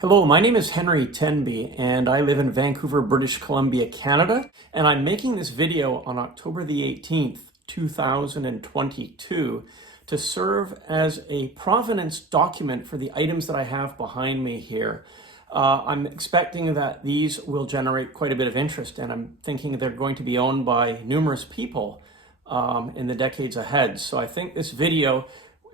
Hello, my name is Henry Tenby and I live in Vancouver, British Columbia, Canada. And I'm making this video on October the 18th, 2022 to serve as a provenance document for the items that I have behind me here. I'm expecting that these will generate quite a bit of interest, and I'm thinking they're going to be owned by numerous people in the decades ahead. So I think this video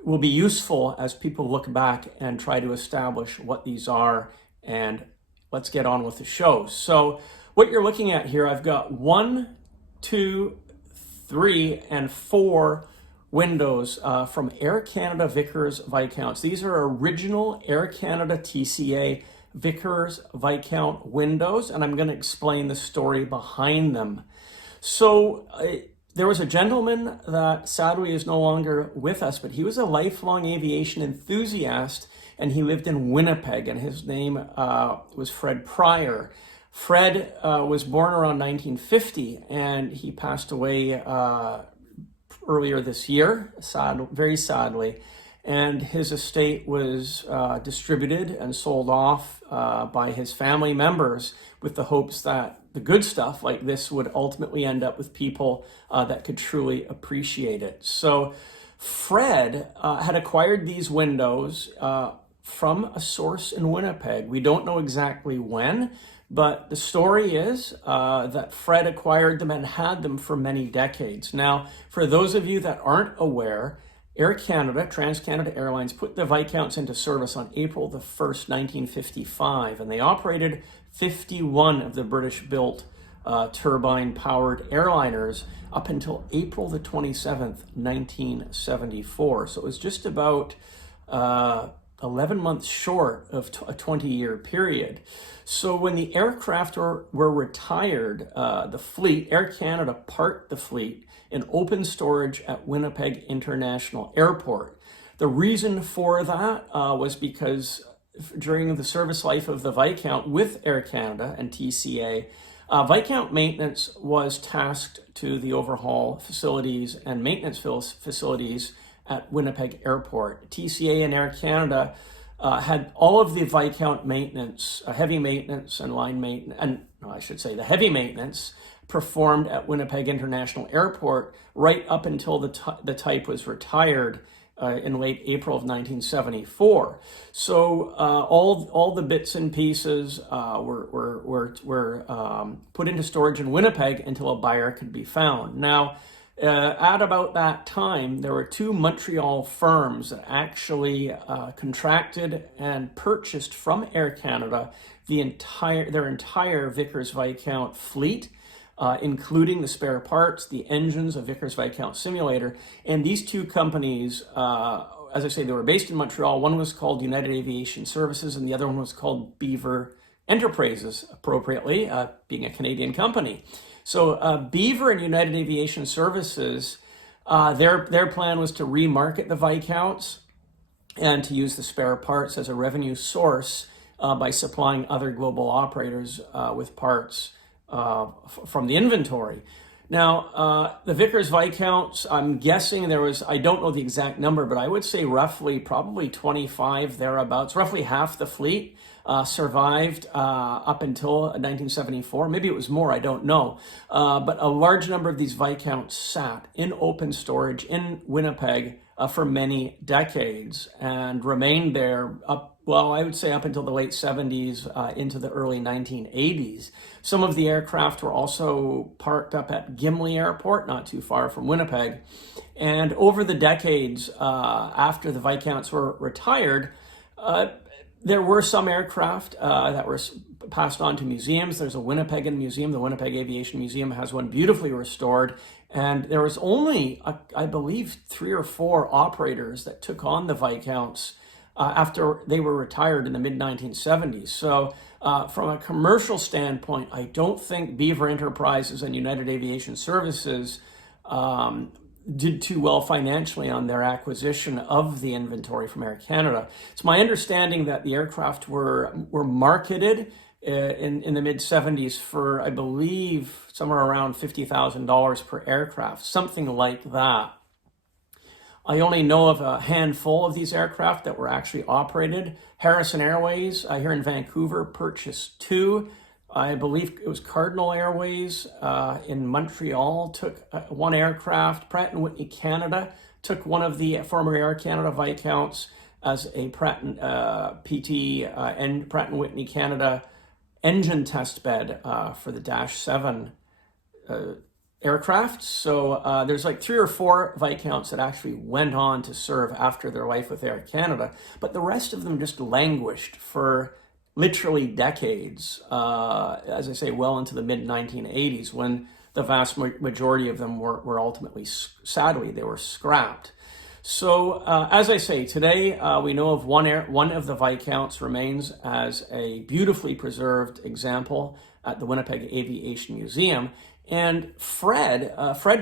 will be useful as people look back and try to establish what these are, and let's get on with the show. So what you're looking at here, I've got 1, 2, 3, and 4 windows from Air Canada Vickers Viscounts. These are original Air Canada TCA Vickers Viscount windows, and I'm going to explain the story behind them. So there was a gentleman that sadly is no longer with us, but he was a lifelong aviation enthusiast, and he lived in Winnipeg, and his name was Fred Pryor. Fred was born around 1950, and he passed away earlier this year, very sadly. And his estate was distributed and sold off by his family members with the hopes that the good stuff like this would ultimately end up with people that could truly appreciate it. So Fred had acquired these windows from a source in Winnipeg. We don't know exactly when, but the story is that Fred acquired them and had them for many decades. Now, for those of you that aren't aware, Air Canada, Trans-Canada Airlines, put the Viscounts into service on April the 1st, 1955, and they operated 51 of the British-built turbine-powered airliners up until April the 27th, 1974. So it was just about 11 months short of a 20-year period. So when the aircraft were retired, the fleet, Air Canada parked the fleet in open storage at Winnipeg International Airport. The reason for that was because during the service life of the Viscount with Air Canada and TCA, Viscount maintenance was tasked to the overhaul facilities and maintenance facilities at Winnipeg Airport. TCA and Air Canada had all of the Viscount maintenance, heavy maintenance and line maintenance, and I should say the heavy maintenance performed at Winnipeg International Airport right up until the type was retired in late April of 1974. So all the bits and pieces were put into storage in Winnipeg until a buyer could be found. Now, at about that time, there were 2 Montreal firms that actually contracted and purchased from Air Canada their entire Vickers Viscount fleet, including the spare parts, the engines, a Vickers Viscount simulator. And these 2 companies, as I say, they were based in Montreal. One was called United Aviation Services, and the other one was called Beaver Enterprises, appropriately, being a Canadian company. So Beaver and United Aviation Services, their plan was to remarket the Viscounts and to use the spare parts as a revenue source by supplying other global operators with parts from the inventory. Now, the Vickers Viscounts, I'm guessing there was, I don't know the exact number, but I would say roughly probably 25 thereabouts, roughly half the fleet survived up until 1974. Maybe it was more, I don't know. But a large number of these Viscounts sat in open storage in Winnipeg for many decades and remained there I would say up until the late 70s into the early 1980s. Some of the aircraft were also parked up at Gimli Airport, not too far from Winnipeg. And over the decades after the Viscounts were retired, there were some aircraft that were passed on to museums. There's a Winnipegan museum. The Winnipeg Aviation Museum has one beautifully restored. And there was only, I believe, 3 or 4 operators that took on the Viscounts after they were retired in the mid-1970s. So from a commercial standpoint, I don't think Beaver Enterprises and United Aviation Services did too well financially on their acquisition of the inventory from Air Canada. It's my understanding that the aircraft were marketed in the mid-70s for, I believe, somewhere around $50,000 per aircraft, something like that. I only know of a handful of these aircraft that were actually operated. Harrison Airways here in Vancouver purchased 2. I believe it was Cardinal Airways in Montreal took 1 aircraft. Pratt & Whitney Canada took one of the former Air Canada Viscounts as a Pratt & Whitney Canada engine test bed for the Dash 7 aircraft. So there's like 3 or 4 Viscounts that actually went on to serve after their life with Air Canada, but the rest of them just languished for literally decades, as I say, well into the mid-1980s, when the vast majority of them were ultimately, sadly, they were scrapped. So, as I say, today we know of one of the Viscounts remains as a beautifully preserved example at the Winnipeg Aviation Museum. And Fred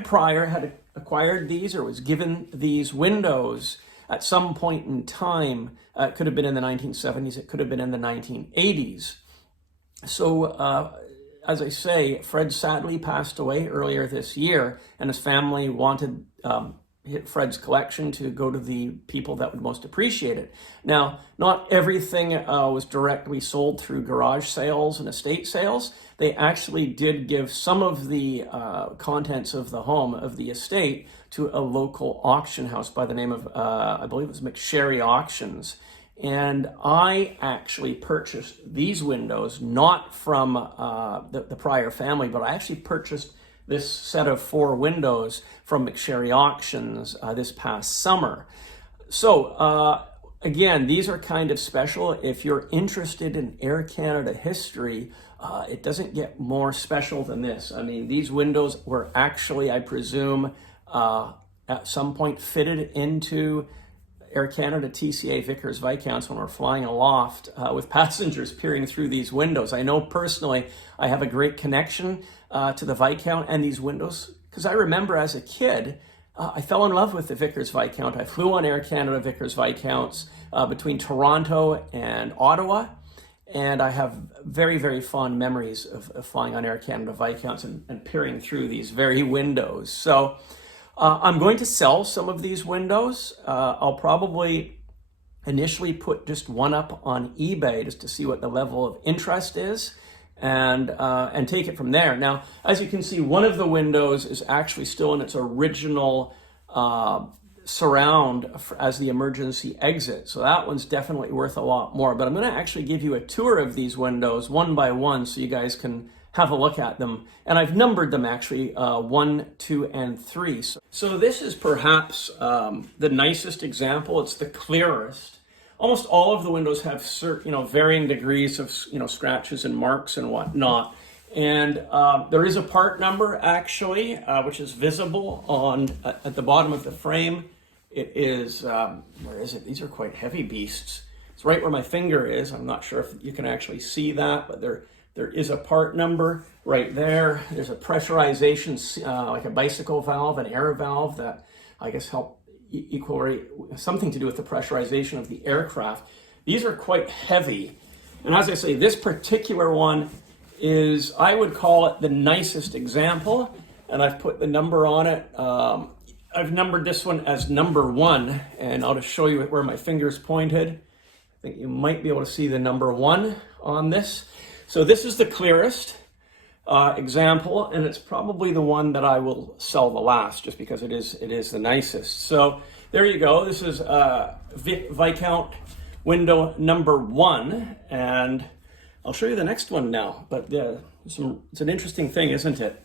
Pryor had acquired these, or was given these windows at some point in time. It could have been in the 1970s, it could have been in the 1980s. So, as I say, Fred sadly passed away earlier this year, and his family wanted Fred's collection to go to the people that would most appreciate it. Now, not everything was directly sold through garage sales and estate sales. They actually did give some of the contents of the home, of the estate, to a local auction house by the name of, I believe it was McSherry Auctions. And I actually purchased these windows, not from the Pryor family, but I actually purchased this set of 4 windows from McSherry Auctions this past summer. So again, these are kind of special. If you're interested in Air Canada history, it doesn't get more special than this. I mean, these windows were actually, I presume, at some point fitted into Air Canada TCA Vickers Viscounts when we're flying aloft with passengers peering through these windows. I know personally I have a great connection to the Viscount and these windows, because I remember as a kid, I fell in love with the Vickers Viscount. I flew on Air Canada Vickers Viscounts between Toronto and Ottawa, and I have very, very fond memories of flying on Air Canada Viscounts and peering through these very windows. So I'm going to sell some of these windows. I'll probably initially put just one up on eBay just to see what the level of interest is, and take it from there. Now, as you can see, one of the windows is actually still in its original surround as the emergency exit. So that one's definitely worth a lot more. But I'm going to actually give you a tour of these windows one by one so you guys can have a look at them. And I've numbered them actually 1, 2, and 3. So this is perhaps the nicest example. It's the clearest. Almost all of the windows have varying degrees of scratches and marks and whatnot. And there is a part number actually, which is visible at the bottom of the frame. It is, where is it? These are quite heavy beasts. It's right where my finger is. I'm not sure if you can actually see that, but there is a part number right there. There's a pressurization, like a bicycle valve, an air valve that I guess help something to do with the pressurization of the aircraft. These are quite heavy. And as I say, this particular one is, I would call it the nicest example. And I've put the number on it. I've numbered this one as number 1. And I'll just show you where my finger's pointed. I think you might be able to see the number 1 on this. So this is the clearest example, and it's probably the one that I will sell the last, just because it is the nicest. So there you go. This is Viscount window number 1, and I'll show you the next one now. But it's an interesting thing, isn't it?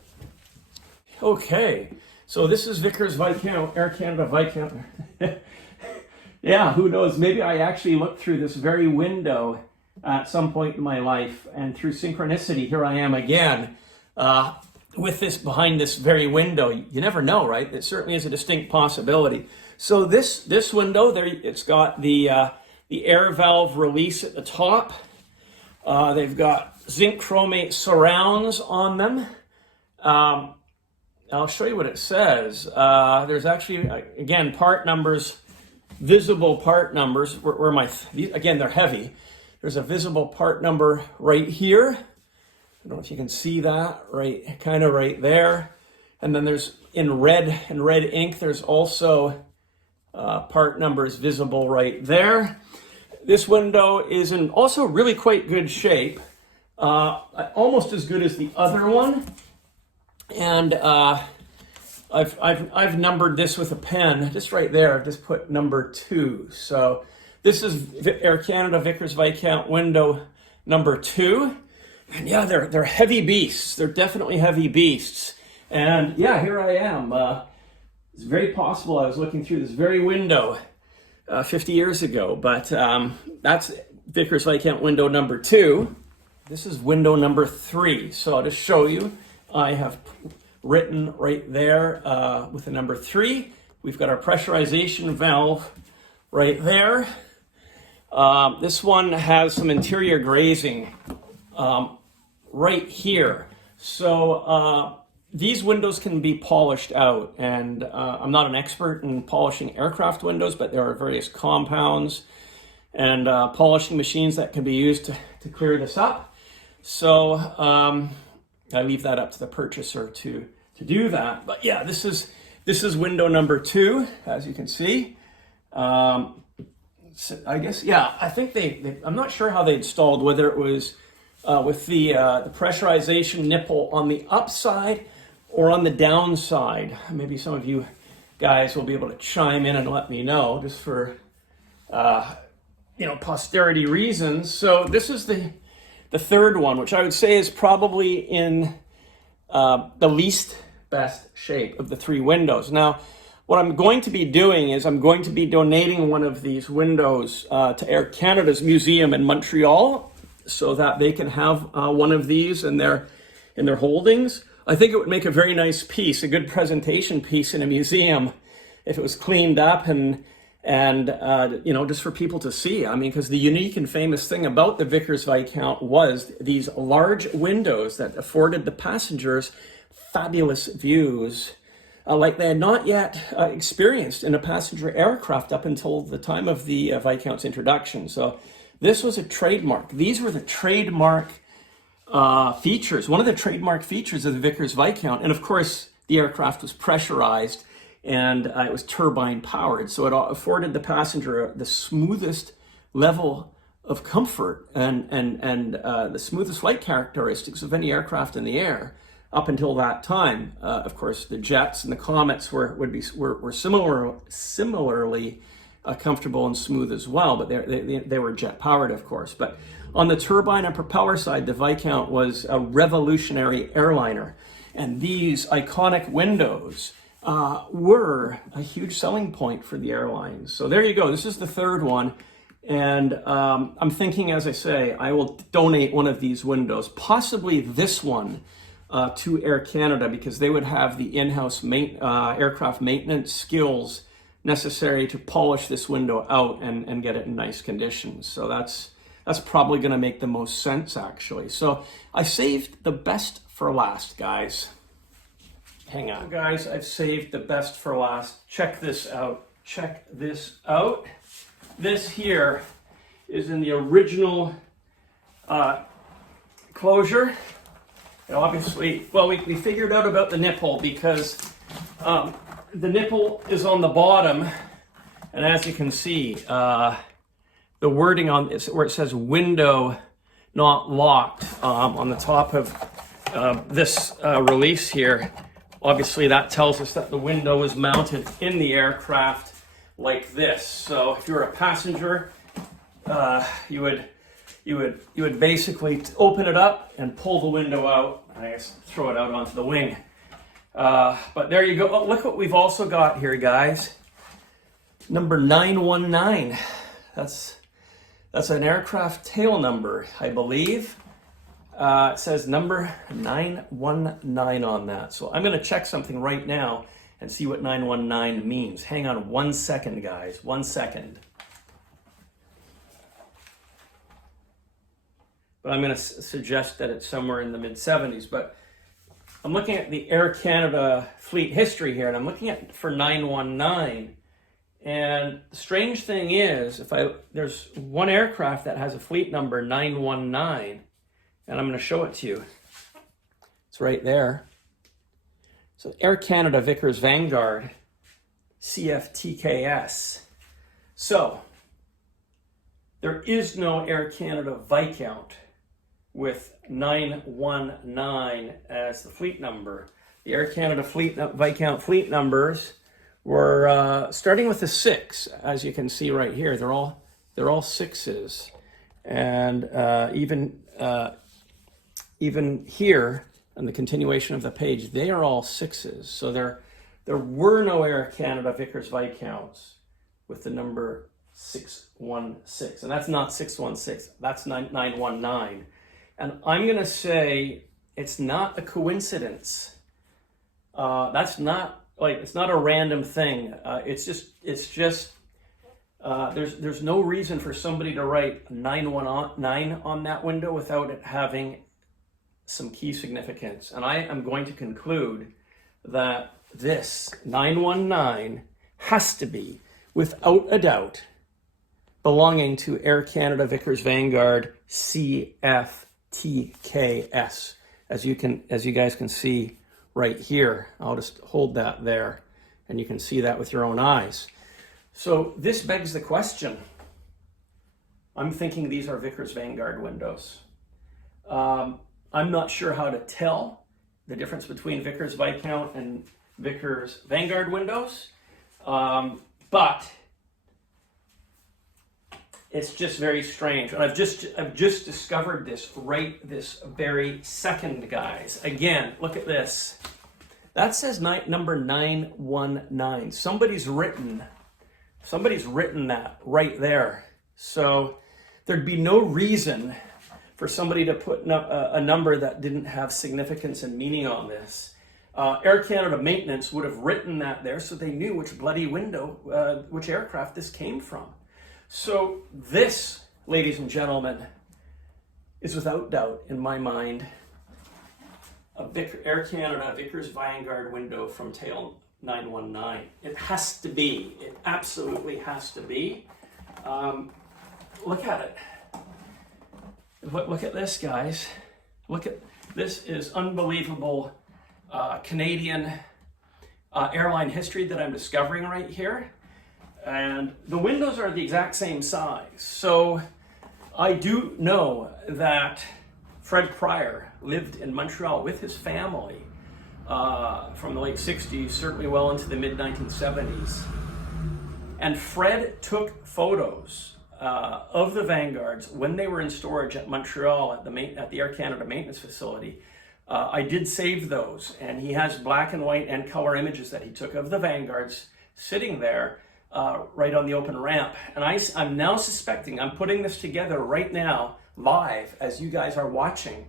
Okay, so this is Vickers Viscount, Air Canada Viscount. Yeah, who knows? Maybe I actually looked through this very window at some point in my life, and through synchronicity, here I am again with this behind this very window. You never know, right? It certainly is a distinct possibility. So this window there, it's got the air valve release at the top. They've got zinc chromate surrounds on them. I'll show you what it says. There's actually, again, part numbers, visible part numbers. Again, they're heavy. There's a visible part number right here. I don't know if you can see that, kind of right there. And then there's in red ink, there's also Part number is visible right there. This window is in also really quite good shape, almost as good as the other one. And I've numbered this with a pen, just right there. I've just put number 2. So this is Air Canada Vickers Viscount window number 2. And yeah, they're heavy beasts. They're definitely heavy beasts. And yeah, here I am. It's very possible I was looking through this very window 50 years ago, but that's Vickers Viscount window number 2. This is window number 3. So I'll just show you. I have written right there with the number 3. We've got our pressurization valve right there. This one has some interior grazing right here. So these windows can be polished out, and I'm not an expert in polishing aircraft windows, but there are various compounds and polishing machines that can be used to clear this up. So I leave that up to the purchaser to do that. But yeah, this is window number 2, as you can see. So I guess, yeah, I think I'm not sure how they installed, whether it was with the pressurization nipple on the upside or on the downside. Maybe some of you guys will be able to chime in and let me know, just for posterity reasons. So this is the third one, which I would say is probably in the least best shape of the 3 windows. Now, what I'm going to be doing is I'm going to be donating one of these windows to Air Canada's museum in Montreal, so that they can have one of these in their holdings. I think it would make a very nice piece, a good presentation piece in a museum, if it was cleaned up and just for people to see. I mean, because the unique and famous thing about the Vickers Viscount was these large windows that afforded the passengers fabulous views like they had not yet experienced in a passenger aircraft up until the time of the Viscount's introduction. So this was a trademark. These were the trademark features, one of the trademark features of the Vickers Viscount. And of course, the aircraft was pressurized and it was turbine powered. So it afforded the passenger the smoothest level of comfort and the smoothest flight characteristics of any aircraft in the air up until that time. Of course, the jets and the comets were similarly comfortable and smooth as well, but they were jet powered, of course. But on the turbine and propeller side, the Viscount was a revolutionary airliner, and these iconic windows were a huge selling point for the airlines. So there you go. This is the third one, and I'm thinking, as I say, I will donate one of these windows, possibly this one, to Air Canada, because they would have the in-house aircraft maintenance skills necessary to polish this window out and get it in nice condition. So that's probably going to make the most sense, actually. So I saved the best for last, guys. Hang on, guys. I've saved the best for last. Check this out. Check this out. This here is in the original closure. And obviously, well, we figured out about the nipple because the nipple is on the bottom, and as you can see, the wording on this, where it says window not locked, on the top of this release here, obviously that tells us that the window is mounted in the aircraft like this. So if you're a passenger, you would basically open it up and pull the window out, and I guess throw it out onto the wing. But there you go. Oh, look what we've also got here, guys. Number 919. That's an aircraft tail number, I believe. It says number 919 on that. So I'm going to check something right now and see what 919 means. Hang on 1 second, guys. 1 second. But I'm going to suggest that it's somewhere in the mid-70s. But I'm looking at the Air Canada fleet history here, and I'm looking at for 919. And the strange thing is, there's one aircraft that has a fleet number 919, and I'm going to show it to you. It's right there. So Air Canada Vickers Vanguard CF-TKS. So, there is no Air Canada Viscount with 919 as the fleet number. The Air Canada Viscount fleet numbers were starting with a 6, as you can see right here. They're all 6s, and even here on the continuation of the page, they are all 6s. So there were no Air Canada Vickers Viscounts with the number 616, and that's not 616. That's 919. And I'm going to say it's not a coincidence. That's not like, it's not a random thing. It's just there's no reason for somebody to write 919 on that window without it having some key significance. And I am going to conclude that this 919 has to be, without a doubt, belonging to Air Canada Vickers Vanguard CF-TKS. As you guys can see right here. I'll just hold that there, and you can see that with your own eyes. So this begs the question. I'm thinking these are Vickers Vanguard windows. I'm not sure how to tell the difference between Vickers Viscount and Vickers Vanguard windows, but it's just very strange. And I've just discovered this right this very second, guys. Again, look at this. That says number 919. Somebody's written that right there. So there'd be no reason for somebody to put a number that didn't have significance and meaning on this. Air Canada Maintenance would have written that there so they knew which bloody window, which aircraft this came from. So this, ladies and gentlemen, is without doubt, in my mind, a Air Canada Vickers Vanguard window from tail 919. It has to be. It absolutely has to be. Look at it. Look at this, guys. Look at this. Is unbelievable Canadian airline history that I'm discovering right here. And the windows are the exact same size. So I do know that Fred Pryor lived in Montreal with his family from the late 60s, certainly well into the mid-1970s. And Fred took photos of the Vanguards when they were in storage at Montreal at the Air Canada maintenance facility. I did save those, and he has black and white and color images that he took of the Vanguards sitting there right on the open ramp. And I'm now suspecting, I'm putting this together right now, live, as you guys are watching.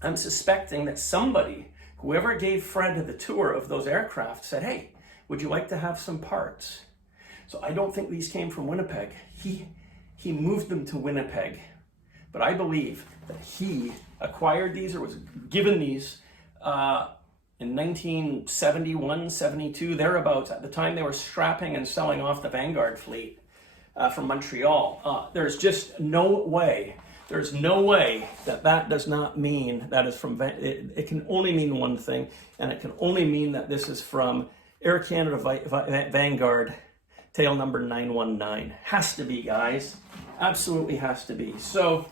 I'm suspecting that somebody, whoever gave Fred the tour of those aircraft, said, hey, would you like to have some parts? So I don't think these came from Winnipeg. He moved them to Winnipeg. But I believe that he acquired these or was given these in 1971, 72, thereabouts, at the time they were scrapping and selling off the Vanguard fleet from Montreal. There's just no way. There's no way that does not mean that is from, it can only mean one thing, and it can only mean that this is from Air Canada Vanguard, tail number 919. Has to be, guys. Absolutely has to be. So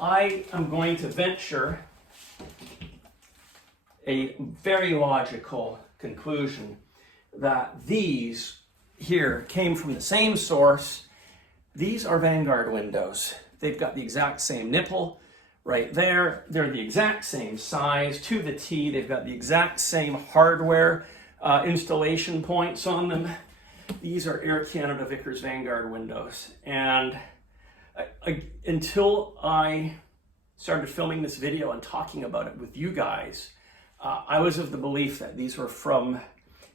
I am going to venture a very logical conclusion that these here came from the same source. These are Vanguard windows. They've got the exact same nipple right there. They're the exact same size to the T. They've got the exact same hardware installation points on them. These are Air Canada Vickers Vanguard windows. And until I started filming this video and talking about it with you guys, I was of the belief that these were from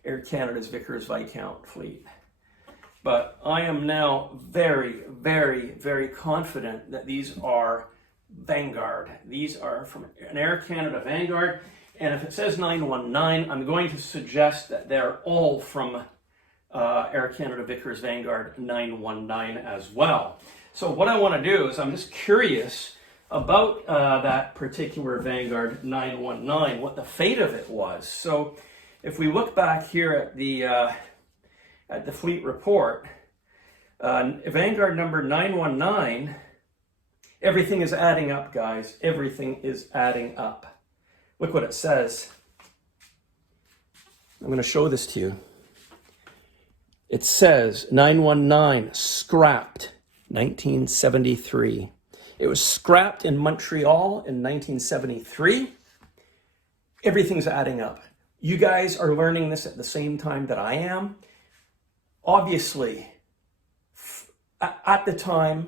Air Canada's Vickers Viscount fleet. But I am now very, very, very confident that these are Vanguard. These are from an Air Canada Vanguard. And if it says 919, I'm going to suggest that they're all from Air Canada Vickers Vanguard 919 as well. So what I want to do is, I'm just curious about that particular Vanguard 919, what the fate of it was. So if we look back here at the at the fleet report, Vanguard number 919, everything is adding up, guys. Everything is adding up. Look what it says. I'm going to show this to you. It says 919 scrapped 1973. It was scrapped in Montreal in 1973. Everything's adding up. You guys are learning this at the same time that I am. Obviously, at the time,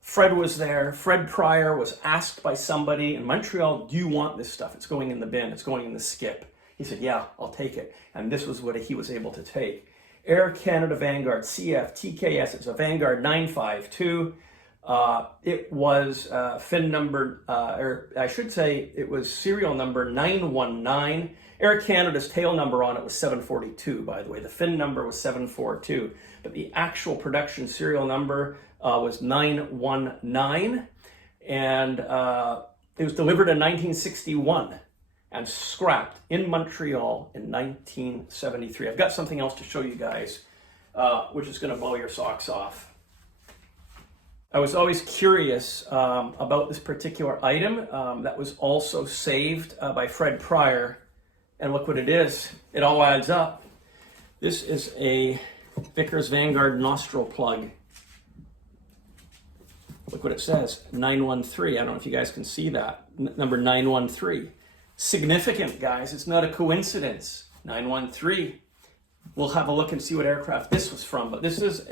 Fred was there. Fred Pryor was asked by somebody in Montreal, do you want this stuff? It's going in the bin. It's going in the skip. He said, yeah, I'll take it. And this was what he was able to take. Air Canada Vanguard CF-TKS. It's a Vanguard 952. It was FIN number, or I should say it was serial number 919. Air Canada's tail number on it was 742, by the way. The FIN number was 742. But the actual production serial number was 919. And it was delivered in 1961 and scrapped in Montreal in 1973. I've got something else to show you guys, which is going to blow your socks off. I was always curious about this particular item that was also saved by Fred Pryor. And look what it is. It all adds up. This is a Vickers Vanguard nostril plug. Look what it says, 913. I don't know if you guys can see that. Number 913. Significant, guys. It's not a coincidence. 913. We'll have a look and see what aircraft this was from. But this is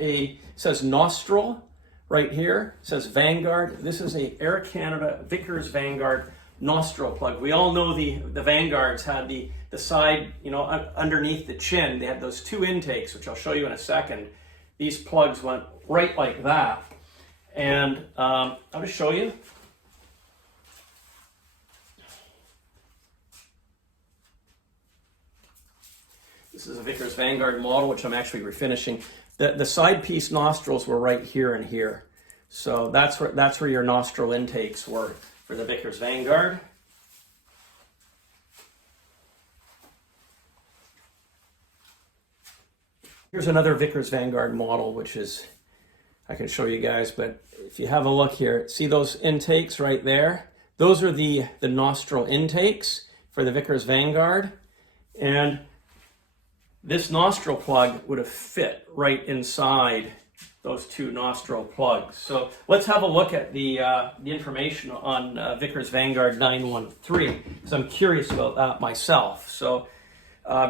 says Nostril right here. It says Vanguard. This is a Air Canada Vickers Vanguard nostril plug. We all know the Vanguards had the side, you know, underneath the chin. They had those two intakes, which I'll show you in a second. These plugs went right like that. And I'll just show you. This is a Vickers Vanguard model, which I'm actually refinishing. The side piece nostrils were right here and here. So that's where your nostril intakes were for the Vickers Vanguard. Here's another Vickers Vanguard model, which is, I can show you guys, but if you have a look here, see those intakes right there? Those are the nostril intakes for the Vickers Vanguard. And this nostril plug would have fit right inside those two nostril plugs. So let's have a look at the information on Vickers Vanguard 913, because I'm curious about that myself. So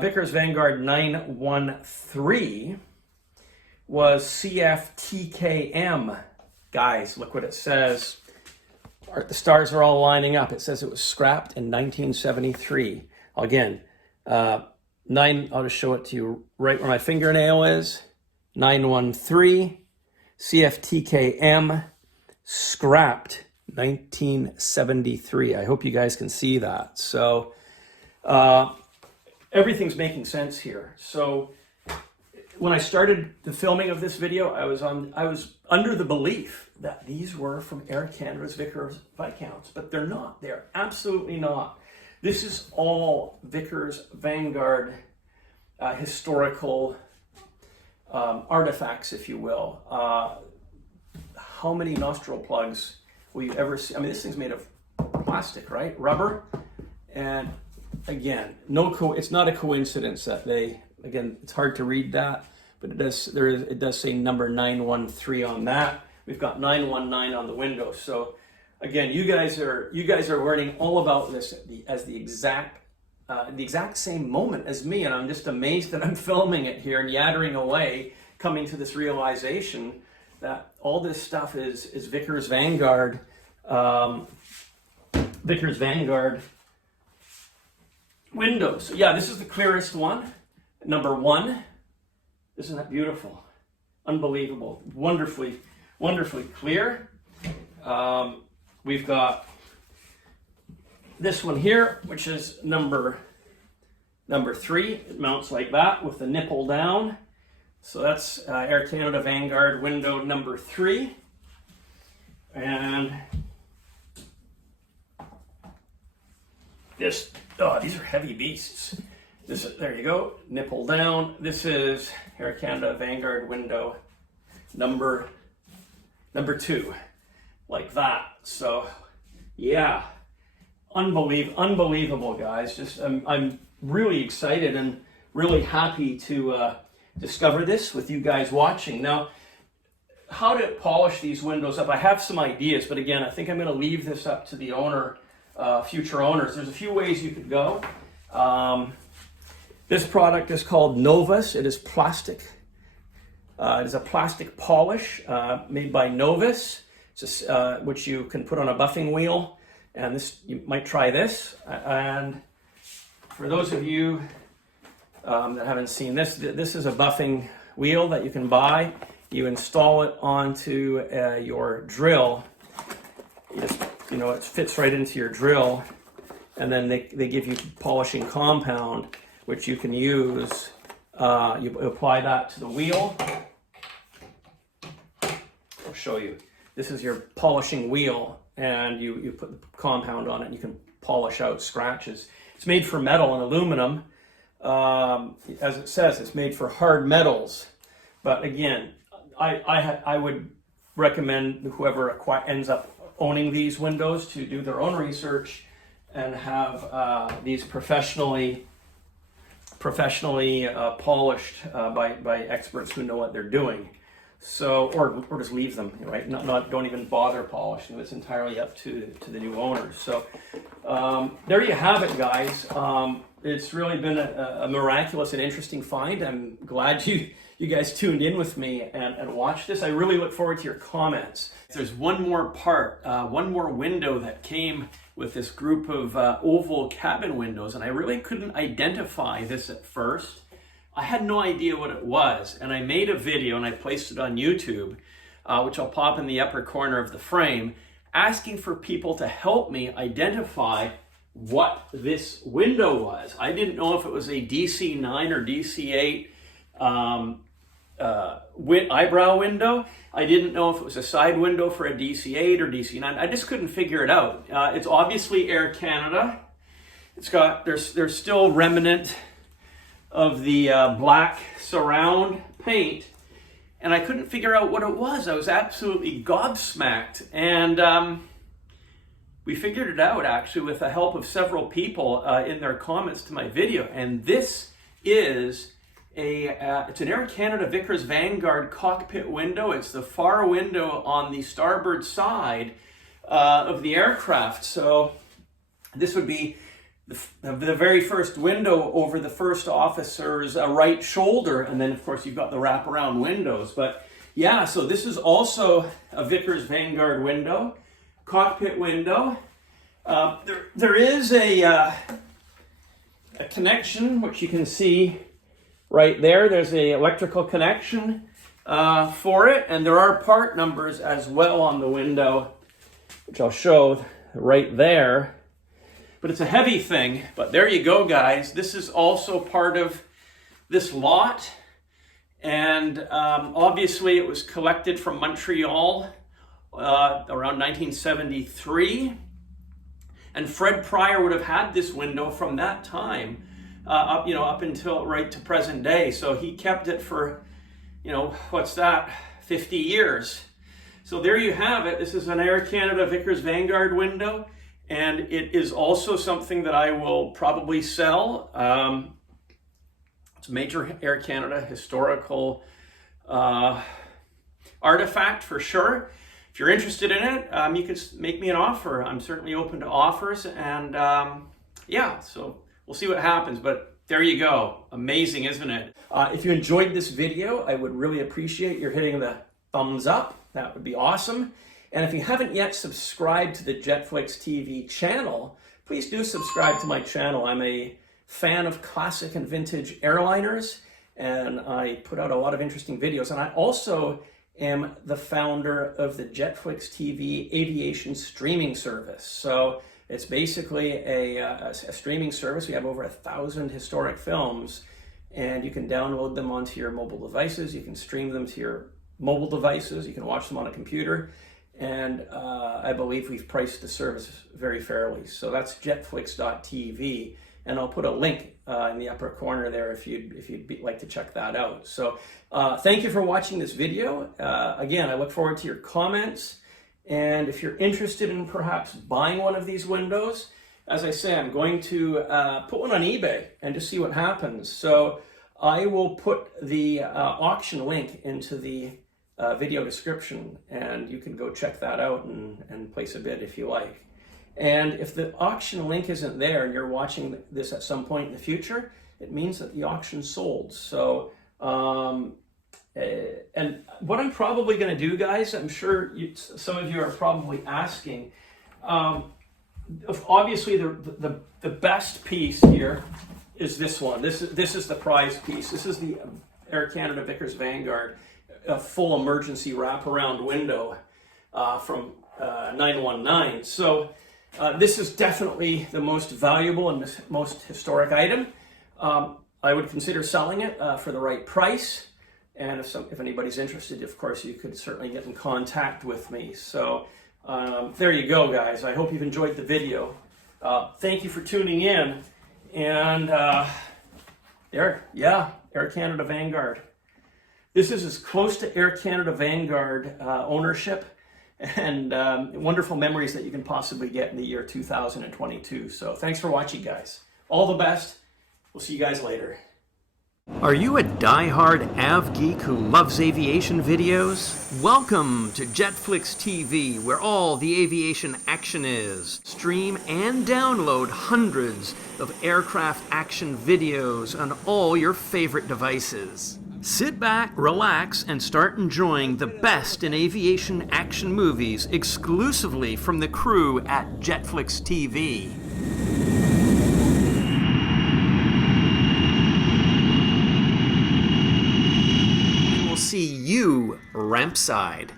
Vickers Vanguard 913 was CF-TKM. Guys, look what it says. The stars are all lining up. It says it was scrapped in 1973. Again, I'll just show it to you right where my fingernail is. 913 CF-TKM scrapped 1973. I hope you guys can see that. So everything's making sense here. So when I started the filming of this video, I was under the belief that these were from Air Canada's Vickers Viscounts, but they're not. They're absolutely not. This is all Vickers Vanguard historical artifacts, if you will. How many nostril plugs will you ever see? I mean, this thing's made of plastic, right? Rubber. And again, it's not a coincidence that again, it's hard to read that, but it does say number 913 on that. We've got 919 on the window. So again, you guys are learning all about this as the exact same moment as me, and I'm just amazed that I'm filming it here and yattering away, coming to this realization that all this stuff is Vickers Vanguard, windows. So yeah, this is the clearest one, number 1. Isn't that beautiful? Unbelievable, wonderfully clear. We've got this one here, which is number 3. It mounts like that with the nipple down. So that's Air Canada Vanguard window number 3. And these are heavy beasts. There you go, nipple down. This is Air Canada Vanguard window number 2, like that. So yeah, unbelievable guys. Just I'm really excited and really happy to discover this with you guys watching. Now, how to polish these windows up, I have some ideas, but again, I think I'm going to leave this up to the owner, future owners. There's a few ways you could go. This product is called Novus. It is plastic. It is a plastic polish made by Novus, which you can put on a buffing wheel. And this, you might try this. And for those of you that haven't seen this, this is a buffing wheel that you can buy. You install it onto your drill. It fits right into your drill. And then they give you polishing compound, which you can use. You apply that to the wheel. I'll show you. This is your polishing wheel, and you put the compound on it, and you can polish out scratches. It's made for metal and aluminum. As it says, it's made for hard metals. But again, I would recommend whoever ends up owning these windows to do their own research and have these professionally polished by experts who know what they're doing. So, or just leave them, right? Don't even bother polishing. It's entirely up to the new owners. So there you have it, guys. It's really been a miraculous and interesting find. I'm glad you guys tuned in with me and watched this. I really look forward to your comments. There's one more part, one more window that came with this group of oval cabin windows, and I really couldn't identify this at first. I had no idea what it was, and I made a video and I placed it on YouTube, which I'll pop in the upper corner of the frame, asking for people to help me identify what this window was. I didn't know if it was a DC9 or DC8 eyebrow window. I didn't know if it was a side window for a DC8 or DC9. I just couldn't figure it out. It's obviously Air Canada. It's got, there's still remnant of the black surround paint, and I couldn't figure out what it was. I was absolutely gobsmacked, and we figured it out actually with the help of several people in their comments to my video. And this is it's an Air Canada Vickers Vanguard cockpit window. It's the far window on the starboard side of the aircraft. So this would be the very first window over the first officer's right shoulder, and then of course you've got the wraparound windows. But yeah, so this is also a Vickers Vanguard window, cockpit window. There is a connection, which you can see right there. There's a electrical connection for it, and there are part numbers as well on the window, which I'll show right there. But it's a heavy thing. But there you go, guys. This is also part of this lot. And obviously it was collected from Montreal around 1973. And Fred Pryor would have had this window from that time up until right to present day. So he kept it for, what's that, 50 years. So there you have it. This is an Air Canada Vickers Vanguard window. And it is also something that I will probably sell. It's a major Air Canada historical artifact for sure. If you're interested in it, you can make me an offer. I'm certainly open to offers. And yeah, so we'll see what happens. But there you go. Amazing, isn't it? If you enjoyed this video, I would really appreciate your hitting the thumbs up. That would be awesome. And if you haven't yet subscribed to the Jetflix TV channel, please do subscribe to my channel. I'm a fan of classic and vintage airliners, and I put out a lot of interesting videos. And I also am the founder of the Jetflix TV aviation streaming service. So it's basically a streaming service. We have over 1,000 historic films, and you can download them onto your mobile devices. You can stream them to your mobile devices. You can watch them on a computer. And I believe we've priced the service very fairly. So that's jetflix.tv. and I'll put a link in the upper corner there if you'd like to check that out. So thank you for watching this video. Again, I look forward to your comments, and if you're interested in perhaps buying one of these windows, as I say, I'm going to put one on eBay and just see what happens. So I will put the auction link into the video description, and you can go check that out and place a bid if you like. And if the auction link isn't there and you're watching this at some point in the future, it means that the auction's sold. So, and what I'm probably going to do, guys, I'm sure some of you are probably asking, obviously the best piece here is this one. This is the prize piece. This is the Air Canada Vickers Vanguard, a full emergency wraparound window from 919. So this is definitely the most valuable and most historic item. I would consider selling it for the right price. And if anybody's interested, of course, you could certainly get in contact with me. So there you go, guys. I hope you've enjoyed the video. Thank you for tuning in. And Air Canada Vanguard. This is as close to Air Canada Vanguard ownership and wonderful memories that you can possibly get in the year 2022. So thanks for watching, guys. All the best. We'll see you guys later. Are you a die-hard AV geek who loves aviation videos? Welcome to Jetflix TV, where all the aviation action is. Stream and download hundreds of aircraft action videos on all your favorite devices. Sit back, relax, and start enjoying the best in aviation action movies exclusively from the crew at Jetflix TV. See you rampside.